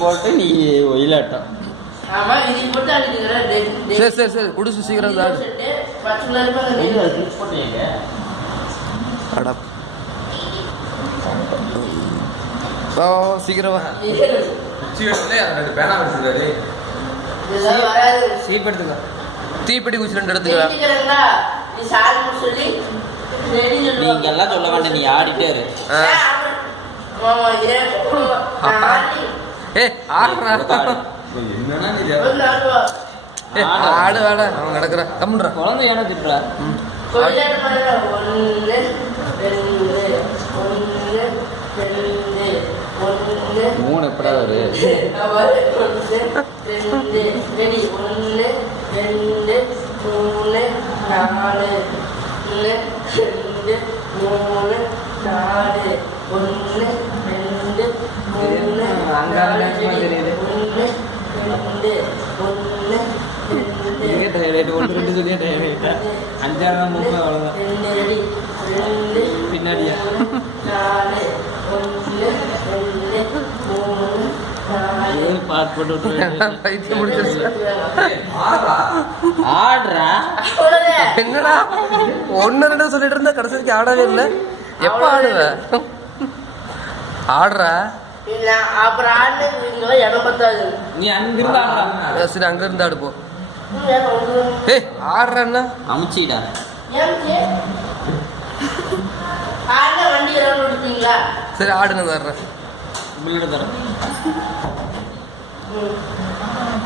போட்டு நீ ஒயிலாட்டம். ஆமா இது போட்டு அடிக்குறா. சரி சரி குடிச்சு சீக்கிரம் தான். போட்டீங்க. அட ஓ சீக்கிரம் வா. சீக்கிரமே அந்த பேனா வச்சிருக்காரு. இதெல்லாம் வராது. சீப்பெடுத்துங்க. தீப்பெட்டி குச்சி 2 எடுத்துக்கலாம். நீங்க சால்மு சொல்லி ரெடி சொல்லுங்க. நீங்க எல்லாம் சொல்ல வேண்டாம், நீ ஆடிட்டே இரு. மாமா ஏய் ஆடுறா. என்னன்னா நீ ஆடு வாடா அவன் கிடக்குற கம்முன்றா. குழந்தை ஏன்னா திட்டுறா? கொள்ளையாடு பண்ணல. 1 2 3 எப்படா வரு? 1 2 ரெடி 1 2 3 4 1 2 3 4 1 2 3 அங்கால நேரமா தெரியுது. 1 2 இதே டைரக்ட் 1 2 சொல்லியே டைரக்ட் 5 3 அவ்வளவுதான். 2 ரெடி 2 பின்னாடியா 4 1 2 3 4 பாட் போட்டு விட்டு பைத்தியம் முடிச்சிருச்சு. ஆடுறா. என்னடா 1 2 சொல்லிட்டு இருந்தா கடைசிக்கு ஆடவே இல்லை. எப்ப ஆடுவ? ஆடுறா. இல்ல அப்புறம் ஆடுங்க இடம் பத்தாது. நீ அங்கிருந்து ஆடுறா. சரி அங்க இருந்து ஆடு போ. ஏய் ஆடுறா அமுச்சிடா. வண்டி கொடுப்பீங்களா? சரி ஆடுங்க வர்றேன். புல்லட் தர.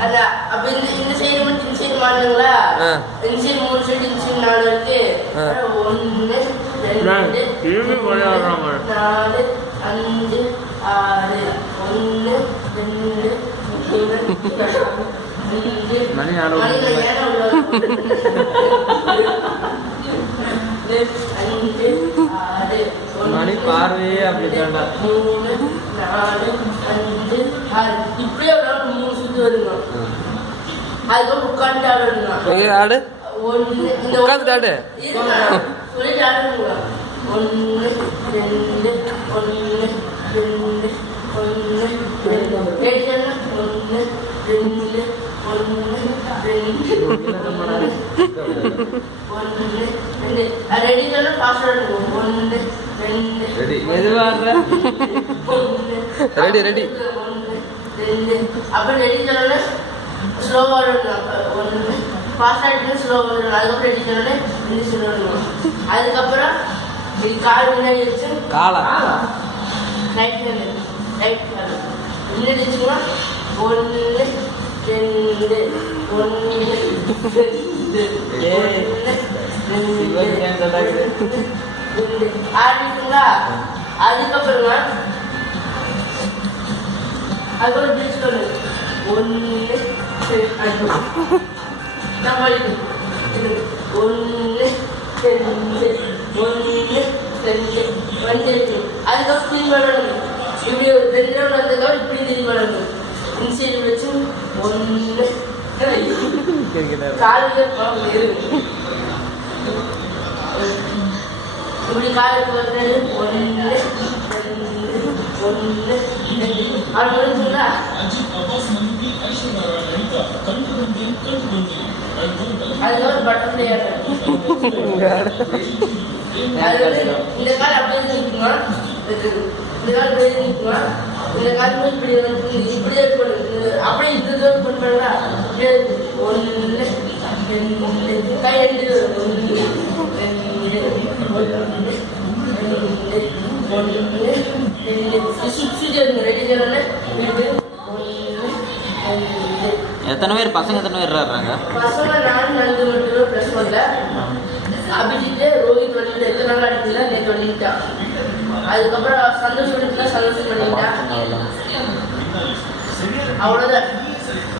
அதான் அப்ப இந்த சைடு மட்டும் இந்த சைடு மாடுங்களா? இந்த சைடு 3 சைடு இந்த சைடு 4 இருக்கு. 1 2 4 5 6 1 2 3 மணி ஆடு. மணி பார்வையே அப்படி தாண்டா. 3 4 5 6 இப்படியே 3 சுத்து வருங்க. அதுக்கு உட்கார்ந்து ஆடுங்க. ஆடு உட்காந்து ஆடு. சொல்லிட்டு ஆடுங்க. 1 2 1 2 ரெடி ரெடி அப்ப ரெடி சொன்ன ஸ்லோவா ஃபாஸ்டா ஸ்லோவா அதுக்கப்புறம் ரெடி சொன்ன இந்த சொல்லணும். அதுக்கப்புறம் கால் முன்னாடி வச்சு காலா ரைட் ரைட் முன்னாடி வச்சுக்கோங்க. 1 2 ஆரம்பிச்சுங்களா? அதுக்கப்புறமா அதுக்கப்புறம் பிரிச்சு சொல்லு. 1 அதுக்கப்புறம் திரும்பி வரணும். இப்படி ஒரு 2 ரவுண்ட் வந்ததுக்கப்புறம் இப்படி திரும்பி வரணும். இன்சைடு வச்சு 1 காலுக்கு இப்படி காலுக்கு வந்து 1 2 1 அது முடிஞ்சுங்களா? அதுக்கப்புறம் பட்டர்ஃப்ளை இந்த கால் அப்படியே நிற்குமா? இந்த கால் அப்படியே நிற்குமா? இந்த கால் இப்படி இப்படியே பண்ணுங்க. அப்படியே இது பண்ணுறாங்களா? அப்படியே 1 2 கை 2 எத்தனை பேர் பசங்க எத்தனை பேர் ஆடுறாங்க? பசங்க 4 5 மட்டும் ப்ளஸ் பண்ணல. அபிஜித் ரோஹித் வந்துட்டு எத்தனை நாள் அடிக்கல நேற்று பண்ணிட்டான். அதுக்கப்புறம் சந்தோஷம் பண்ணிட்டா சந்தோஷம் பண்ணிட்டான். அவ்வளோதான்.